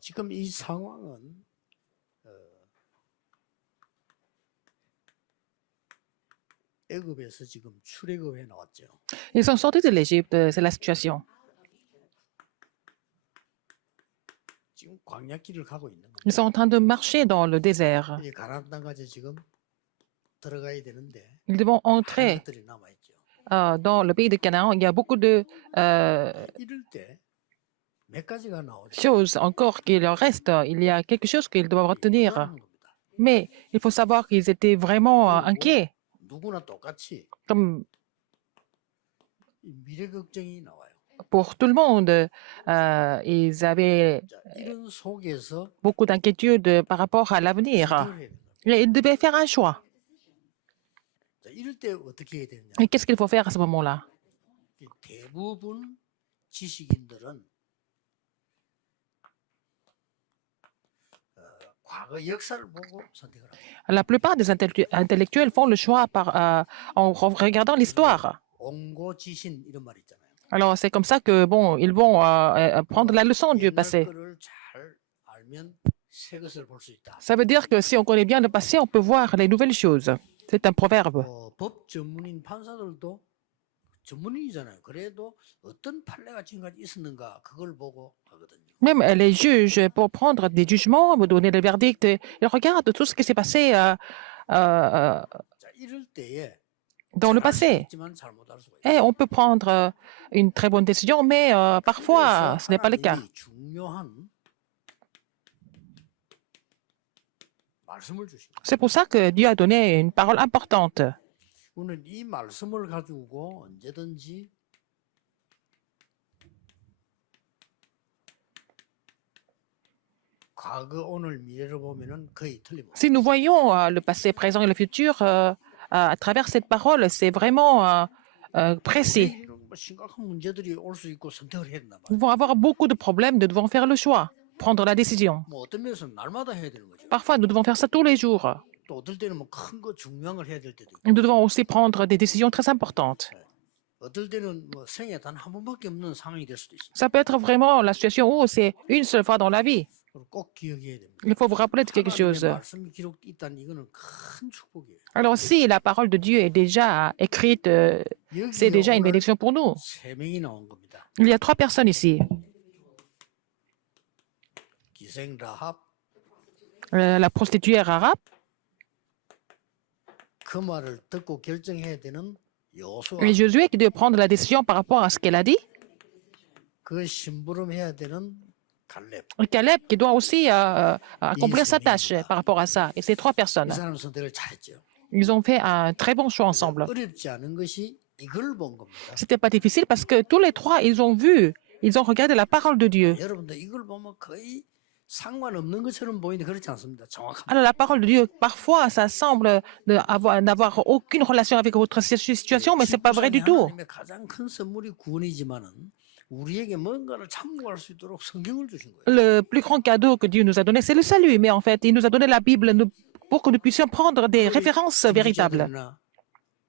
지금 이 상황은 애굽에서 지금 출애굽해 나왔죠. Ils sont sortis de l'Égypte, c'est la situation. 지금 광야길을 가고 있는 Ils 겁니다. sont en train de marcher dans le désert. 이제 가나안 땅까지 지금 들어가야 되는데 Ils devront 많은 entrer 것들이 남아 있죠. dans le pays de Canaan. Il y a beaucoup de 이럴 때 몇 가지가 나오죠. choses encore qui leur restent. Il y a quelque chose qu'ils doivent retenir. 불안한 겁니다. Mais il faut savoir qu'ils étaient vraiment inquiets. 누구나 똑같이 Comme 이 미래 걱정이 나와요. pour tout le monde, ils avaient 자, 이런 속에서 beaucoup d'inquiétudes par rapport à l'avenir. 선택을 해야 됩니다. Et ils devaient faire un choix. 자, 이럴 때 어떻게 해야 되느냐? Et qu'est-ce qu'il faut faire à ce moment-là? 대부분 지식인들은 과거 역사를 보고 선택을 합니다. La plupart des intellectuels font le choix en regardant l'histoire. 옹고지신 이런 말 있잖아요. Alors, c'est comme ça que, bon, ils vont prendre la leçon du 옛날 passé. 거를 잘 알면 새 것을 볼 수 있다. Ça veut dire que si on connaît bien le passé, on peut voir les nouvelles choses. C'est un proverbe. 법 전문인 판사들도 전문인이잖아요. 그래도 어떤 판례가 지금까지 있었는가 그걸 보고 하거든요. Même les juges, pour prendre des jugements, pour donner des verdicts, ils regardent tout ce qui s'est passé 자, 이럴 때에 dans le 잘할 수 passé. 있지만 잘못할 수가 있어요. Et on peut prendre une très bonne décision, mais parfois, 그래서 ce n'est pas le cas. 하나님이 중요한 말씀을 주신 거예요. C'est pour ça que Dieu a donné une parole importante. 우리는 이 말씀을 가지고 언제든지 과거, 오늘, 미래를 보면은 거의 틀림없어요. Si nous voyons le passé, présent et le futur à travers cette parole, c'est vraiment précis. 우리는 뭐 심각한 문제들이 올 수 있고 선택을 해야 된단 Nous 말이에요. devons avoir beaucoup de problèmes, nous devons faire le choix, prendre la décision. 뭐 어떤 면에서는 날마다 해야 되는 거죠. Parfois, nous devons faire ça tous les jours. 또 어떨 때는 뭐 큰 거 중요한 걸 해야 될 때도 있고, Nous devons aussi prendre des décisions très importantes. 어떨 때는 뭐 생에 단 한 번밖에 없는 상황이 될 수도 있습니다. Ça peut être vraiment la situation où c'est une seule fois dans la vie. 그걸 꼭 기억해야 됩니다. Il faut vous rappeler de quelque chose. 하나님의 말씀이 기록돼 있다는 이거는 큰 축복이에요. Alors, si la parole de Dieu est déjà écrite, c'est 여기에 déjà une 오늘 bénédiction pour nous. 세 명이 나온 겁니다. Il y a 3 personnes ici. 기생 라합, La prostituée arabe, 그 말을 듣고 결정해야 되는 여호수아, et Josué qui doit prendre la décision par rapport à ce qu'elle a dit, 그 심부름해야 되는 갈렙. et Caleb qui doit aussi accomplir sa tâche par rapport à ça. Et ces 3 이 personnes, 사람 선택을 잘했죠. ils ont fait un très bon choix ensemble. 어렵지 않은 것이 이걸 본 겁니다. C'était pas difficile parce que tous les 3, ils ont vu, ils ont regardé la parole de Dieu. 여러분들 이걸 보면 거의 상관없는 것처럼 보이는데 그렇지 않습니다. 정확합니다. Alors la parole de Dieu, parfois, ça semble n'avoir aucune relation avec votre situation, mais c'est pas vrai du tout. 하나님의 가장 큰 선물이 구원이지만은 우리에게 뭔가를 참고할 수 있도록 성경을 주신 거예요. Le plus grand cadeau que Dieu nous a donné, c'est le salut. Mais en fait, il nous a donné la Bible pour que nous puissions prendre des références véritables. 지도자들이나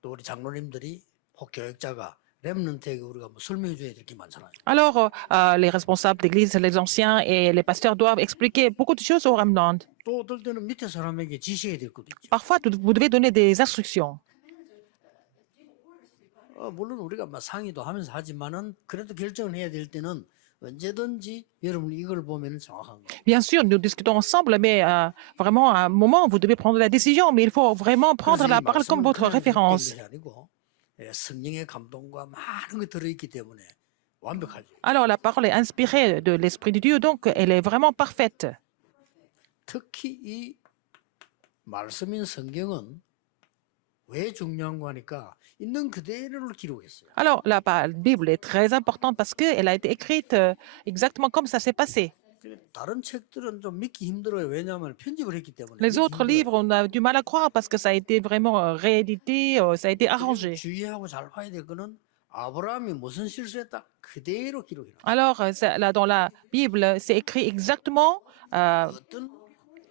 또 우리 장로님들이 혹 교역자가 렘넌트에게 우리가 뭐 설명해 줘야 될 게 많잖아요. Alors, les responsables d'église, les anciens et les pasteurs doivent expliquer beaucoup de choses au remnant. 또 어떨 때는 밑에 사람에게 지시해야 될 것도 있죠. Parfois, vous devez donner des instructions. 물론 우리가 막 상의도 하면서 하지만은 그래도 결정을 해야 될 때는 언제든지 여러분 이걸 보면 정확한 거예요. Bien sûr, nous discutons ensemble, mais vraiment, à un moment, vous devez prendre la décision. Mais il faut vraiment prendre la parole comme votre référence. 것이 아니고 성령의 감동과 많은 게 들어있기 때문에 완벽하죠. Alors, la parole est inspirée de l'Esprit de Dieu, donc elle est vraiment parfaite. 특히 이 말씀인 성경은 왜 중요한 거니까 있는 그대로를 기록했어요. Alors, la Bible est très importante parce qu'elle a été écrite exactement comme ça s'est passé. 다른 책들은 좀 믿기 힘들어요. 왜냐하면 편집을 했기 때문에. Les autres livres, on a du mal à croire parce que ça a été vraiment réédité, ça a été arrangé. 주의하고 잘 봐야 될 거는 아브라함이 무슨 실수했다 그대로 기록해요. Alors, là, dans la Bible, c'est écrit exactement 어떤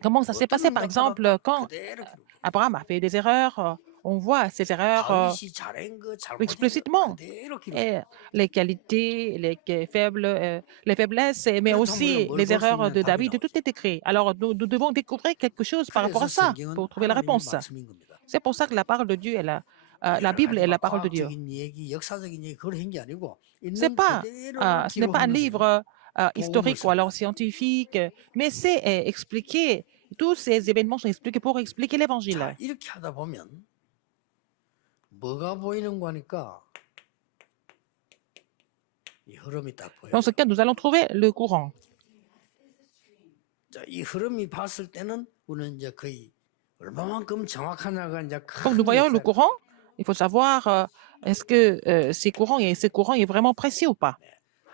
comment ça s'est passé. Par exemple, quand 그대로 기록해요. Abraham a fait des erreurs, on voit ces erreurs 다윗이 잘한 거 잘못한 거 explicitement. 그대로 기록. Et les qualités, les faiblesses, mais 그렇다면 우리가 aussi 뭘 les 볼 수 erreurs 있냐 de 답이 David, tout 나오죠. est écrit. Alors, nous devons découvrir quelque chose par rapport 그래서 à ça 성경은 pour trouver la 하나님의 réponse. 말씀인 겁니다. C'est pour ça que la parole de Dieu est la 여러 Bible 가지 est 막 la parole de Dieu. 과학적인 얘기, 역사적인 얘기 그걸 한 게 아니고 C'est 있는 pas, 그대로를 ce n'est pas un 기록한 것을 livre 복음을 historique ou alors 설명하는. scientifique, mais c'est expliqué. Tous ces événements sont expliqués pour expliquer 자, l'évangile. 이렇게 하다 보면 뭐가 보이는 거니까 이 흐름이 딱 보여요. Dans ce cas, nous allons trouver le courant. 자, 이 흐름이 봤을 때는 우리는 이제 거의 얼마만큼 정확하냐가 이제 Comme nous 큰 voyons le 역사가. courant, il faut savoir est-ce que ces courants est vraiment précis ou pas.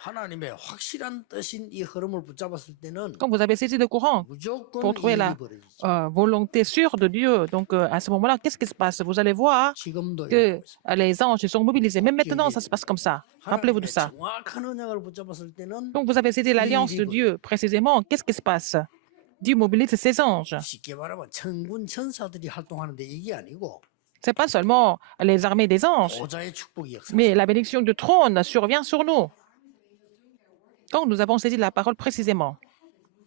하나님의 확실한 뜻인 이 흐름을 붙잡았을 때는 Quand vous avez saisi le courant 무조건 pour trouver 이 la 일이 벌어지죠. volonté sûre de Dieu, donc à ce moment-là, qu'est-ce qui se passe? Vous allez voir 지금도 que 일어나고 있습니다. les anges sont mobilisés. Même maintenant, ça se passe comme ça. Rappelez-vous de 하나님의 ça. 정확한 언약을 붙잡았을 때는 Donc, vous avez saisi l'alliance de Dieu précisément. Qu'est-ce qui se passe? Dieu mobilise ses anges. 쉽게 말하면 천군 천사들이 활동하는데 이게 아니고 C'est pas seulement les armées des anges, 보좌의 축복이 역사. mais la bénédiction du trône survient sur nous. Quand nous avons saisi la parole précisément.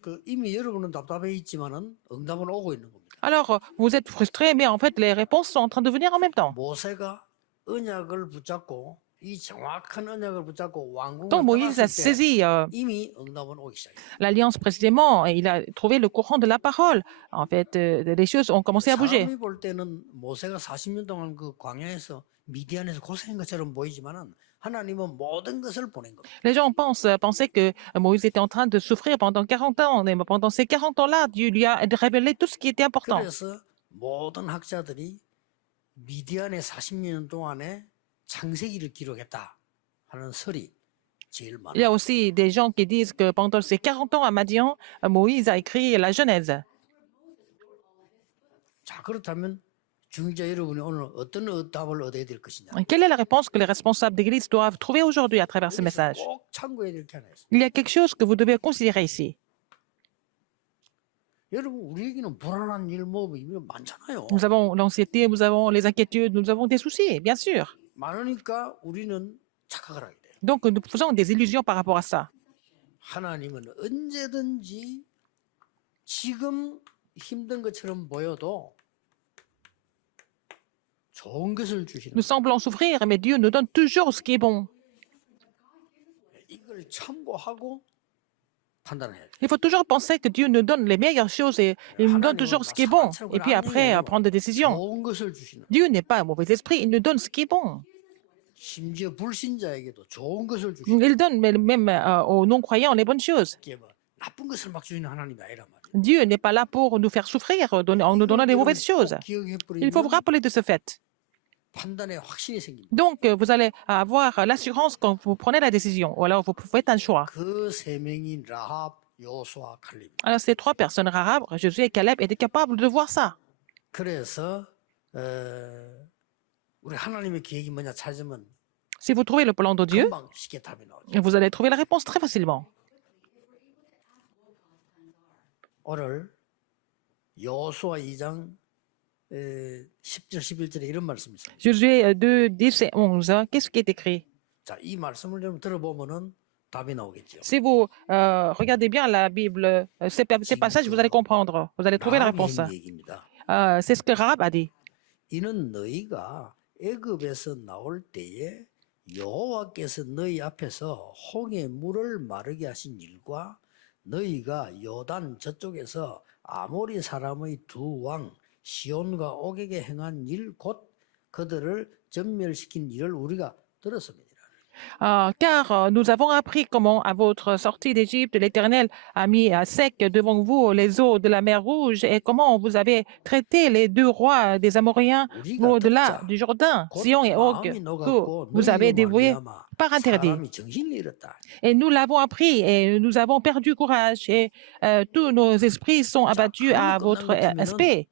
그 이미 여러분은 답답해 있지만은 응답은 오고 있는 겁니다. Alors, vous êtes frustrés, mais en fait, les réponses sont en train de venir en même temps. 모세가 언약을 붙잡고 이 정확한 언약을 붙잡고 왕궁을 Quand Moïse a 떠났을 때 saisi 이미 응답은 오기 시작했어요. l'alliance précisément, et il a trouvé le courant de la parole. En fait, les choses ont commencé à bouger. 사람이 볼 때는 모세가 40년 동안 그 광야에서 미디안에서 고생한 것처럼 보이지만은 하나님은 모든 것을 보낸 겁니다. Les gens pensaient que Moïse était en train de souffrir pendant 40 ans, mais pendant ces 40 ans-là, Dieu lui a révélé tout ce qui était important. 그래서 모든 학자들이 미디안의 40년 동안에 창세기를 기록했다 하는 설이 제일 Il y 많아요. a aussi des gens qui disent que pendant ces 40 ans à Madian, Moïse a écrit la Genèse. 자, 그렇다면 중자 여러분이 오늘 어떤 답을 얻어야 될 것이냐? Quelle est la réponse que les responsables d'église doivent trouver aujourd'hui à travers ce 여기서 message? 꼭 참고해야 될 게 하나 있어요. Il y a quelque chose que vous devez considérer ici. 여러분 우리에게는 불안한 일 뭐 많잖아요. Nous avons l'anxiété, nous avons les inquiétudes, nous avons des soucis, bien sûr. 많으니까 우리는 착각을 하게 돼요. Donc, nous faisons des illusions par rapport à ça. 하나님은 언제든지 지금 힘든 것처럼 보여도 좋은 것을 주시는 Nous semblons souffrir, mais Dieu nous donne toujours ce qui est bon. 거예요. 이걸 참고하고 판단해야 돼요. Il faut toujours penser que Dieu nous donne les meilleures choses et il nous donne toujours ce qui est bon. Et puis après, prendre des décisions. 좋은 것을 주시는. Dieu n'est pas un mauvais esprit, il nous donne ce qui est bon. 심지어 불신자에게도 좋은 것을 주시는. Il donne même aux non-croyants les bonnes choses. 이게 뭐 나쁜 것을 막 주시는 하나님이 아니란 말이에요. Dieu n'est pas là pour nous faire souffrir en nous donnant des mauvaises choses. Il faut vous rappeler de ce fait. 판단에 확신이 생깁니다. Donc, vous allez avoir l'assurance quand vous prenez la décision, ou alors vous faites un choix. 그 세 명이 라합, 요수아, 칼렙. Alors, ces trois personnes rares, Josué et Caleb, étaient capables de voir ça. 그래서 우리 하나님의 계획이 뭐냐 찾으면 Si vous trouvez le plan de Dieu, 금방 쉽게 답이 나오죠. vous allez trouver la réponse très facilement. 오늘 요수아 2장 10절 11절에 이런 말씀이 있어요. Josué 2, 10 et 11, qu'est-ce qui est écrit? 자, 이 말씀을 좀 들어보면은 답이 나오겠죠. Si vous regardez bien la Bible, ces passages, vous allez comprendre. Vous allez trouver la 라합이 réponse. 한 얘기입니다. C'est ce que Rahab a dit. 이는 너희가 애굽에서 나올 때에 여호와께서 너희 앞에서 홍해 물을 마르게 하신 일과 너희가 요단 저쪽에서 아모리 사람의 두 왕 시온과 옥에게 행한 일 곧 그들을 전멸시킨 일을 우리가 들었습니다. Car nous avons appris comment, à votre sortie d'Égypte, l'Éternel a mis à sec devant vous les eaux de la mer Rouge et comment vous avez traité les deux rois des Amoréens 우리가 au-delà 듣자 du Jourdain, 곧 Sion et Og, 마음이 que 녹았고 vous avez 너희로 dévoués 말미암아 par interdit. 사람이 정신을 잃었다. Et nous l'avons appris et nous avons perdu courage et tous nos esprits sont abattus à votre aspect.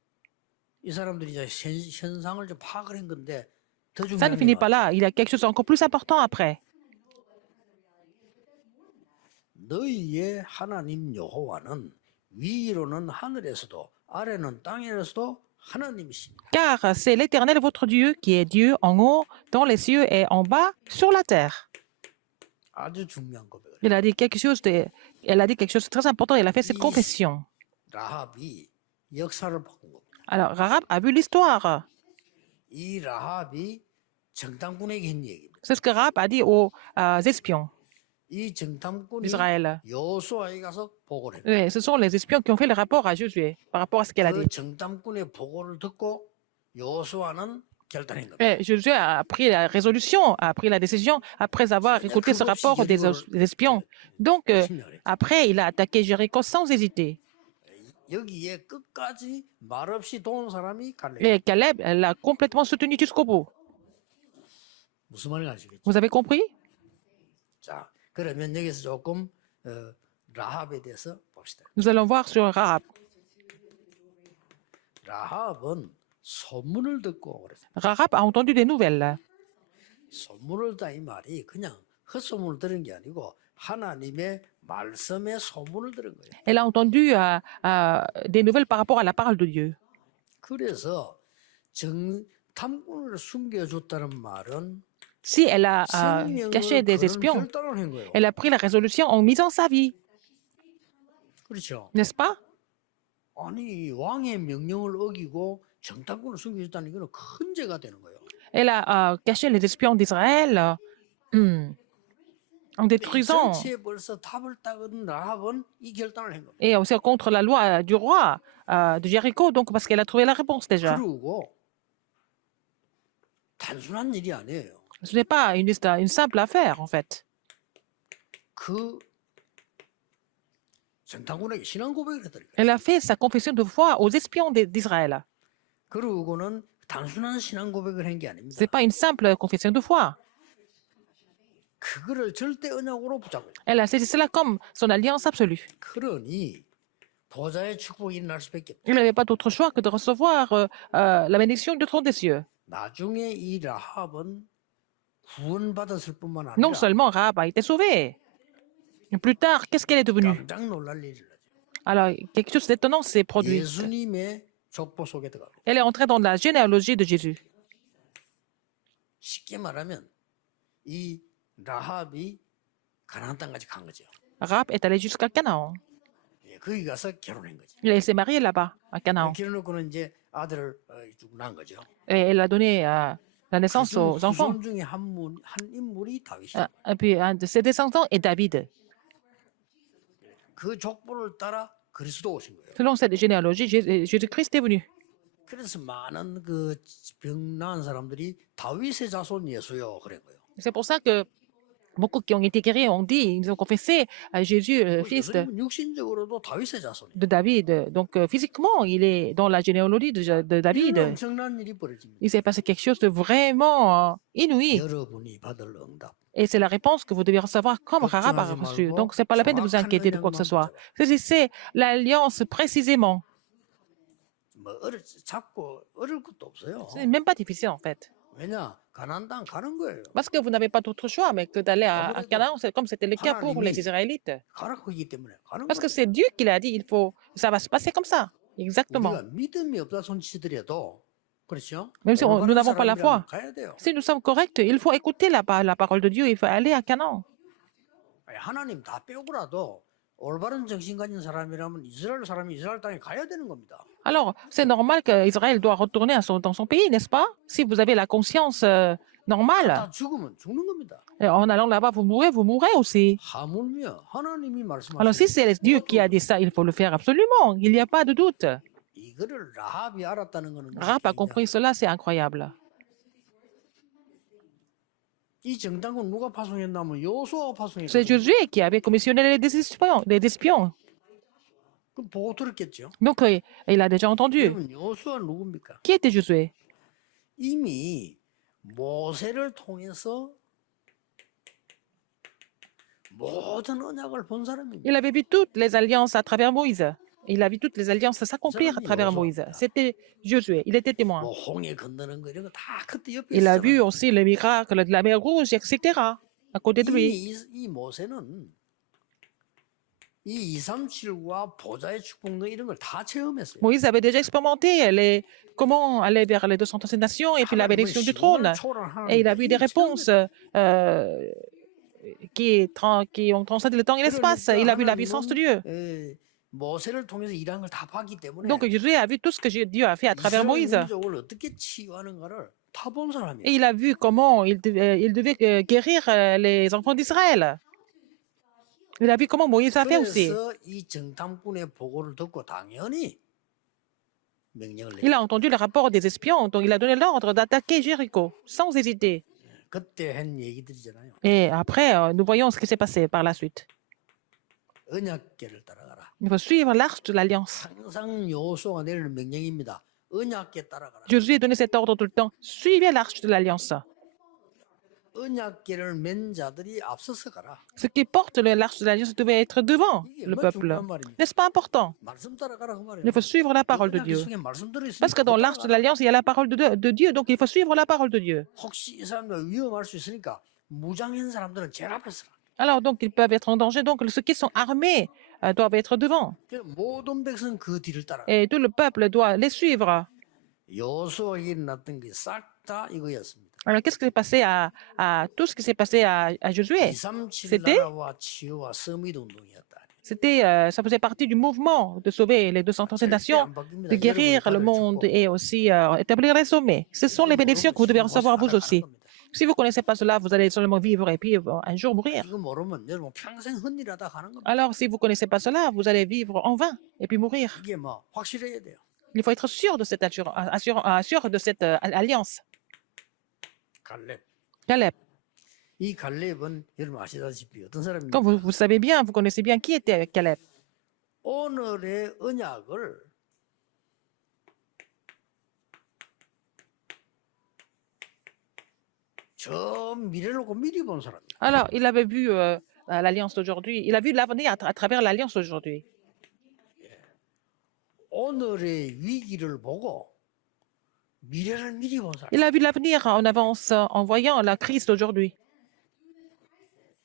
이 사람들이 이제 현상을 좀 파악을 한 건데 더 Ça ne 중요한 게 finit pas 나왔죠. là. Il y a quelque chose encore plus important après. 너희의 하나님 여호와는 위로는 하늘에서도 아래는 땅에서도 하나님이십니다. car c'est l'Éternel votre Dieu qui est Dieu en haut, dans les cieux et en bas, sur la terre. 아주 중요한 고백을. Il a dit quelque chose elle a dit quelque chose de très important. Elle a fait cette 이 confession. 라합이 역사를 바꾼 겁니다. Alors, Rahab a vu l'histoire. 이 라합이 정탐꾼에게 한 얘기입니다. C'est ce que Rahab a dit aux espions 이 정탐꾼이 d'Israël. 여호수아에 가서 보고를 해요. Et ce sont les espions qui ont fait le rapport à Josué par rapport à ce qu'elle a 그 dit. 정탐꾼의 보고를 듣고 여호수아는 결단한 겁니다. Et Josué a pris la résolution, a pris la décision après avoir écouté ce rapport des espions. Donc, après, il a attaqué Jéricho sans hésiter. 여기에 끝까지 말없이 도운 사람이 갈렙. Et Caleb l'a complètement soutenu jusqu'au bout. 무슨 말인지 아시겠죠? Vous avez compris? 자, 그러면 여기서 조금 라합에 대해서 봅시다. Nous allons voir sur Rahab. 라합은 소문을 듣고 그랬어요. Rahab a entendu des nouvelles. 소문을 듣다 이 말이 그냥 헛소문을 들은 게 아니고 하나님의 말씀의 소문을 들은 거예요. Elle a entendu des nouvelles par rapport à la parole de Dieu. 그래서 탐꾼을 숨겨줬다는 말은 Si elle a 생명을 caché des 거는 espions, 결단을 한 거예요. elle a pris la résolution en misant sa vie, 그렇죠. n'est-ce pas? 아니 왕의 명령을 어기고 정탐꾼을 숨겨줬다는 이거는 큰 죄가 되는 거예요. Elle a caché les espions d'Israël en 이 détruisant 전체에 벌써 답을 따은 라합은 이 결단을 한 겁니다. et aussi contre la loi du roi de Jéricho, donc parce qu'elle a trouvé la réponse déjà. 그리고 단순한 일이 아니에요. Ce n'est pas une simple affaire, en fait. 그 정탐꾼에게 신앙 고백을 했더니 Elle a fait sa confession de foi aux espions d'Israël. 그러고는 단순한 신앙 고백을 한 게 Ce 아닙니다. n'est pas une simple confession de foi. 그거를 절대 언약으로 붙잡고 있다. Elle a saisi cela comme son alliance absolue. 그러니 보좌의 축복이 일어날 수밖에 없다. Il n'avait pas d'autre choix que de recevoir la bénédiction du trône des cieux. 나중에 이 라합은 구원받았을 뿐만 Non 아니라 seulement Rahab a été sauvée, mais plus tard, qu'est-ce qu'elle est devenue? 깜짝 놀랄 일을 하죠. Alors, quelque chose d'étonnant s'est produit. 예수님의 족보 속에 들어가고 Elle est entrée dans la généalogie de Jésus. 쉽게 말하면 이 라합이 가나안 땅까지 간 거죠. Rahab est allée jusqu'à Canaan. 예, 거기 가서 결혼한 거죠. Elle s'est mariée là-bas, à Canaan. 결혼해놓고는 이제 아들을 쭉 낳은 거죠. Et elle a donné la naissance aux enfants. 후손 중에 한 인물이 다윗이죠. Et puis, un de ses descendants est David. 그 족보를 따라 그리스도 오신 거예요. Selon cette généalogie, Jésus-Christ est venu. 그래서 많은 그 병 나은 사람들이 다윗의 자손 예수요 그런 거예요. C'est pour ça que beaucoup qui ont été guéris ont dit, ils ont confessé à Jésus, fils 예수님은 육신적으로도 다윗의 자손이에요. de David. Donc, physiquement, il est dans la généalogie de David. 엄청난 일이 벌어집니다. Il s'est passé quelque chose de vraiment inouï. 여러분이 받을 응답. Et c'est la réponse que vous devez recevoir comme Rahab a reçu. Donc, ce n'est pas la peine de vous inquiéter de quoi que ce soit. Saisissez l'alliance précisément. 뭐 잡고 어려울 것도 없어요. Ce n'est même pas difficile, en fait. 왜냐 가나안 땅 가는 거예요. Parce que vous n'avez pas d'autre choix mais que d'aller à Canaan, comme c'était le cas pour les Israélites. 가라고 하기 때문에 가는 Parce que 거예요. c'est Dieu qui l'a dit, ça va se passer comme ça. Exactement. 우리가 믿음이 없다 손치더라도 그렇죠? Même si nous n'avons pas la foi. 가야 돼요. Si nous sommes corrects, il faut écouter la parole de Dieu, il faut aller à Canaan. 아니, 하나님 다 빼고라도 올바른 정신 가진 사람이라면 이스라엘 사람이 이스라엘 땅에 가야 되는 겁니다. Alors, c'est normal qu'Israël doit retourner dans son pays, n'est-ce pas? Si vous avez la conscience normale, 다 죽으면 죽는 겁니다. en allant là-bas, vous mourrez aussi. 하물며 하나님이 Alors, si 말씀하시는 c'est Dieu qui a dit ça, il faut le faire absolument. Il n'y a pas de doute. 이거를 라합이 알았다는 거는 Rahab a compris cela, c'est incroyable. 이 정당은 누가 파송했냐면 여호수아가 파송했거든요. C'est Josué qui avait commissionné les espions. 그럼 보고 들었겠죠. Donc, il a déjà entendu. 그러면 여호수아 누굽니까? Qui était Josué? 이미 모세를 통해서 모든 언약을 본 사람입니다. Il avait vu toutes les alliances à travers Moïse. Il a vu toutes les alliances s'accomplir à travers Moïse. C'était Josué. Il était témoin. 뭐 홍해 건너는 거 이런 거 다 그때 옆에 Il a 있었잖아요. vu aussi le miracle de la mer Rouge, etc. à côté de lui. 이미 이 모세는 이 237과 보좌의 축복 등 이런 걸 다 체험했어요. Moïse avait déjà expérimenté comment aller vers les 237 nations et puis la 하나님은 bénédiction du 시공을 trône. 초월한 Et il a 하나님이다. vu des 이걸 réponses 체험했다. qui ont transcendé le temps et l'espace. 그러니까 Il a vu la puissance de 하나님은 Dieu. 모세를 통해서 일한 걸 다 봤기 때문에 Donc Josué a vu tout ce que Dieu a fait à travers 이스라엘 Moïse. 민족을 어떻게 치유하는가를 다 본 사람이에요. Et il a vu comment il devait guérir les enfants d'Israël. Il a vu comment Moïse a fait aussi. 그래서 이 정탐꾼의 보고를 듣고 당연히 명령을 Il 내려. a entendu le rapport des espions, donc il a donné l'ordre d'attaquer Jéricho sans hésiter. 그때 한 얘기들이잖아요. Et après, nous voyons ce qui s'est passé par la suite. 언약궤를 따라가라. Il faut suivre l'arche de l'alliance. 항상 여호수아가 내리는 명령입니다. 언약궤 따라가라. Josué donnait cet ordre tout le temps. Suivez l'arche de l'alliance. 언약궤를 맨 자들이 앞서서 가라. Ceux qui portent l'arche de l'alliance devaient être devant 이게 le 얼마나 peuple. 중요한 말입니까? N'est-ce pas important? 말씀 따라가라 그 말이에요. Il faut suivre la parole de 언약궤 Dieu. 속에 말씀 들어있으니까 Parce que dans 그거 l'arche de 따라가라. l'alliance, il y a la parole de Dieu, donc il faut suivre la parole de Dieu. 혹시 이 사람들 위험할 수 있으니까 무장인 사람들은 제일 앞에 서라. Alors, donc, ils peuvent être en danger. Donc, ceux qui sont armés doivent être devant. 그래서 모든 백성 그 뒤를 따라. Et tout le peuple doit les suivre. 여호수아에게 일어났던 게 싹 다 이거였습니다. Alors, qu'est-ce qui s'est passé à tout ce qui s'est passé à Josué? 237 C'était- 나라와 치유와 서밋 운동이었다. Ça faisait partie du mouvement de sauver les 237 절대 nations, 안 바뀝니다. de guérir 여러분이 le 받을 monde 축복. et aussi établir les sommets. Ce sont les bénédictions que vous devez recevoir vous aussi. Si vous ne connaissez pas cela, vous allez seulement vivre et puis un jour mourir. 이거 모르면 여러분 평생 헛일하다 가는 겁니다. Alors, si vous ne connaissez pas cela, vous allez vivre en vain et puis mourir. 이게 뭐 확실해야 돼요. Il faut être sûr de cette, sûr de cette alliance. 갈렙. Caleb, 이 갈렙은 여러분 아시다시피 어떤 사람입니까? comme vous savez bien, vous connaissez bien qui était Caleb. 오늘의 언약을 저 미래를 놓고 미리 본 사람이에요. Alors, il avait vu l'alliance d'aujourd'hui. Il a vu l'avenir à travers l'alliance d'aujourd'hui. 오늘의 위기를 보고 미래를 미리 본 사람. Il a vu l'avenir en avance en voyant la crise d'aujourd'hui.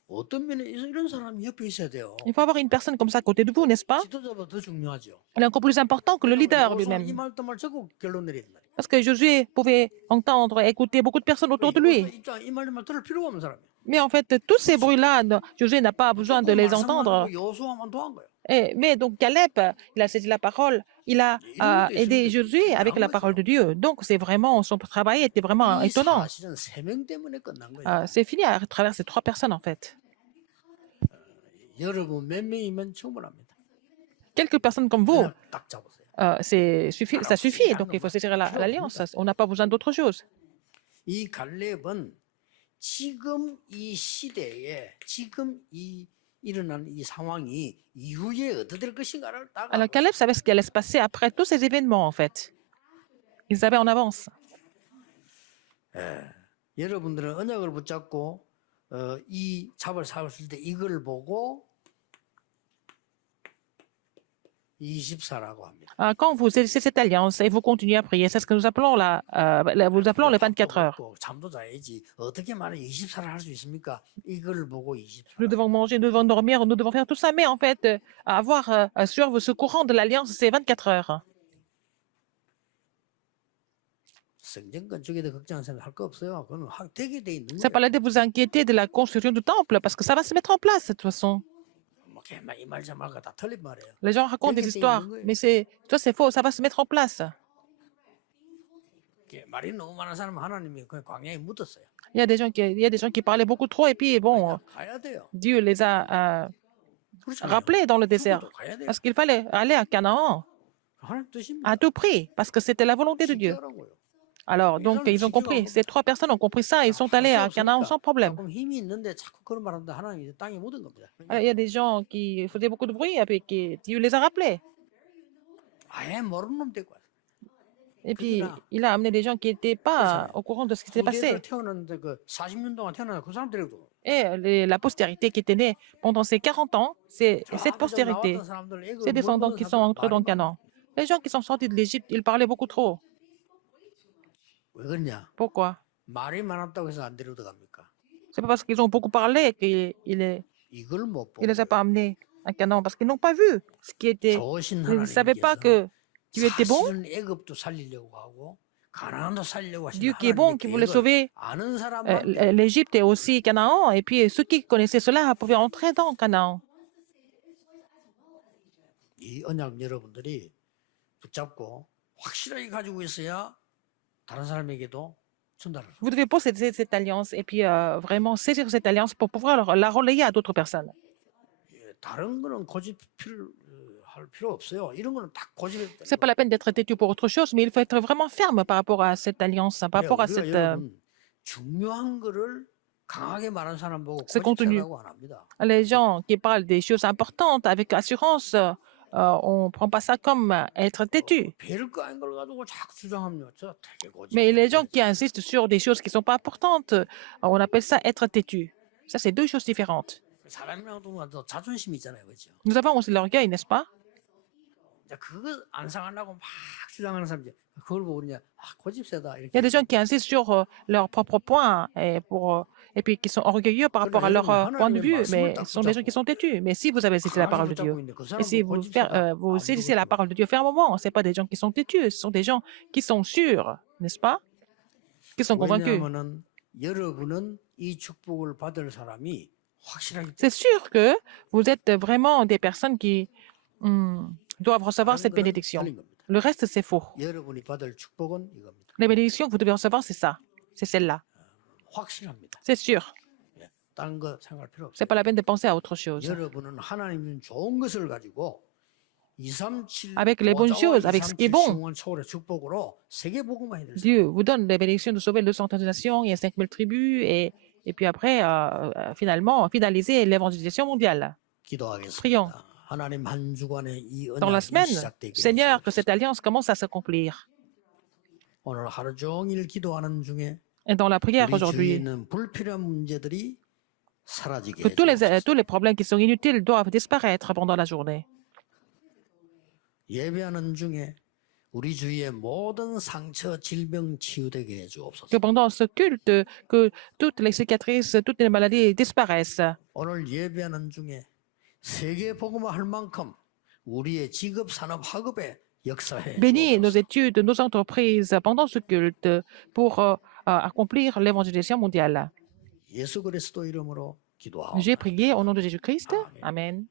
어떤 면에서 이런 사람이 옆에 있어야 돼요. Il faut avoir une personne comme ça à côté de vous, n'est-ce pas? 지도자보다 더 중요하죠. Elle est encore plus important que le leader 이 lui-même. 말도 적고 결론 내린다. Parce que Josué pouvait entendre, écouter beaucoup de personnes autour de lui. 이 말만 들을 필요가 없는 사람이에요. Mais en fait, tous ces bruits-là, Josué n'a pas besoin de les entendre. 여호수아만 도한 거예요. Mais donc Caleb, il a saisi la parole, il a aidé Josué avec la parole de Dieu. Donc c'est vraiment, son travail était vraiment 이 étonnant. 사실은 세 명 때문에 끝난 거예요. C'est fini à travers ces 3 personnes en fait. 여러분 몇 명이면 충분합니다. Quelques personnes comme vous, 그냥 딱 잡으세요. ça suffit. Donc il faut saisir l'alliance. On n'a pas besoin d'autre chose. 이 갈렙은 지금 이 시대에 지금 이 일어난 이 상황이 이후에 어떻게 될 것인가를 딱 Alors Caleb savait ce qui allait se passer après tous ces événements en fait. Il savait en avance. 여러분들은 언약을 붙잡고 이 잡을 잡았을 때 이걸 보고 24라고 합니다. Quand vous saisissez cette alliance et vous continuez à prier, c'est ce que nous appelons les 24 heures. 잠도 자야지. 어떻게 말해 24를 할 수 있습니까? 이걸 보고 24. Nous devons manger, nous devons dormir, nous devons faire tout ça. Mais en fait, avoir sur ce courant de l'alliance, c'est 24 heures. 성전 쪽에도 걱정하는 사람 할 거 없어요. 그건 되게 돼 있는 Ça 거예요. parlait de vous inquiéter de la construction du temple parce que ça va se mettre en place de toute façon. 이말저 말과 다 틀린 말이에요. Les gens racontent des histoires, mais c'est faux, ça va se mettre en place. 말이 너무 많은 사람은 하나님이 그냥 광야에 묻었어요. Il y a des gens qui parlaient beaucoup trop et puis bon, 가야 돼요. Dieu les a 그렇잖아요. rappelés dans le désert 죽어도 가야 돼요. parce qu'il fallait aller à Canaan 하나님 뜻입니다. à tout prix parce que c'était la volonté de Dieu. 지켜라고요. Alors, donc, ils ont compris. Ces 3 personnes ont compris ça et ils sont allés à Canaan sans problème. 조금 힘이 있는데 자꾸 그런 말하는데 하나님이 땅에 묻은 겁니다. Alors, il y a des gens qui faisaient beaucoup de bruit et puis Dieu les a rappelés. 아예 모르는 놈 데리고 왔어요. Et puis, il a amené des gens qui n'étaient pas au courant de ce qui s'était passé. 후대들 태어났는데 그 40년 동안 태어난 그 사람 데리고 Et la postérité qui était née pendant ces 40 ans, c'est cette postérité, ces descendants qui sont entrés dans Canaan. Les gens qui sont sortis de l'Égypte, ils parlaient beaucoup trop. 왜 그러냐? Pourquoi? 말이 많았다고 해서 안 데려다 갑니까? C'est pas parce qu'ils ont beaucoup parlé qu'il 이걸 못 les a 보고 pas amenés. à Canaan parce qu'ils n'ont pas vu ce qui était. 좋으신 Ils ne savaient pas 하나님께서 que Dieu était bon, 사실은 애굽도 살리려고 하고 가나안도 살리려고 하신 Dieu qui est bon, 하나님의 qui voulait 계획을 sauver 아는 사람만 믿는 거예요. l'Égypte et aussi Canaan. Et puis ceux qui connaissaient cela pouvaient entrer dans Canaan. 이 언약 여러분들이 붙잡고 확실하게 가지고 있어야 다른 사람에게도 전달을 해요. Vous devez posséder cette alliance et puis vraiment saisir cette alliance pour pouvoir la relayer à d'autres personnes. 예, 다른 거는 할 필요 없어요. 이런 거는 딱 고집해야 되는 C'est pas la peine d'être têtu pour autre chose, mais il faut être vraiment ferme par rapport à cette alliance, par 거예요. rapport à 우리가 cette, 여러분 중요한 거를 강하게 말하는 사람 보고 ce contenu. 고집해라고 안 합니다. Les gens qui parlent des choses importantes avec assurance, on ne prend pas ça comme être têtu. 별거 아닌 걸 가지고 자꾸 주장하면 저 되게 고집. Mais les gens qui insistent sur des choses qui ne sont pas importantes, on appelle ça être têtu. Ça, c'est deux choses différentes. 사람이랑 또 자존심이 있잖아요, 그렇죠? Nous avons aussi l'orgueil, n'est-ce pas? 이제 그거 안 상하려고 막 주장하는 사람들 그걸 보고 그냥 고집 세다 Il y 이렇게. a des gens qui insistent sur leurs propres points et puis qui sont orgueilleux par rapport à leur point de vue, mais ce sont des gens qui sont têtus. Mais si vous avez saisi la parole de Dieu, et si vous saisissez la parole de Dieu fermement, ce n'est pas des gens qui sont têtus, ce sont des gens qui sont sûrs, n'est-ce pas? Qui sont convaincus. 왜냐하면은 여러분은 이 축복을 받을 사람이 확실하기 때문에. C'est sûr que vous êtes vraiment des personnes qui doivent recevoir cette 다른 거는 bénédiction. 틀린 겁니다. Le reste, c'est faux. 여러분이 받을 축복은 이겁니다. Les bénédictions que vous devez recevoir, c'est ça. C'est celle-là. 확실합니다. C'est sûr. 예, 다른 거 생각할 필요 없어요. C'est pas la peine de penser à autre chose. 여러분은 하나님 준 좋은 것을 가지고 237 Avec les bonnes choses, avec ce qui est bon. 원 초월의 축복으로 세계 복음화해 될 Dieu vous donne les bénédictions de sauver 230 nations, il y a 5000 tribus, et puis après, finalement, finaliser l'évangélisation mondiale. 기도하겠습니다. Prions. 하나님 한 주간에 이 Dans la 언약이 semaine, 시작되게 Seigneur, que 해주옵소서. cette alliance commence à s'accomplir. 오늘 하루 종일 기도하는 중에 Et dans la prière 우리 주위에 aujourd'hui, 있는 불필요한 문제들이 사라지게 que tous 해주옵소서. les problèmes qui sont inutiles doivent disparaître pendant la journée. 예배하는 중에 우리 주위의 모든 상처, 질병 치유되게 해주옵소서. Que pendant ce culte, que toutes les cicatrices, toutes les maladies disparaissent. 오늘 예배하는 중에 세계 복음화할 만큼 우리의 직업, 산업, 학업에 역사해 Bénis nos 주옵소서. études, nos entreprises pendant ce culte pour accomplir l'évangélisation mondiale. 예수 그리스도 이름으로 J'ai 기도하옵나이다. prié au nom de Jésus-Christ. Amen. Amen.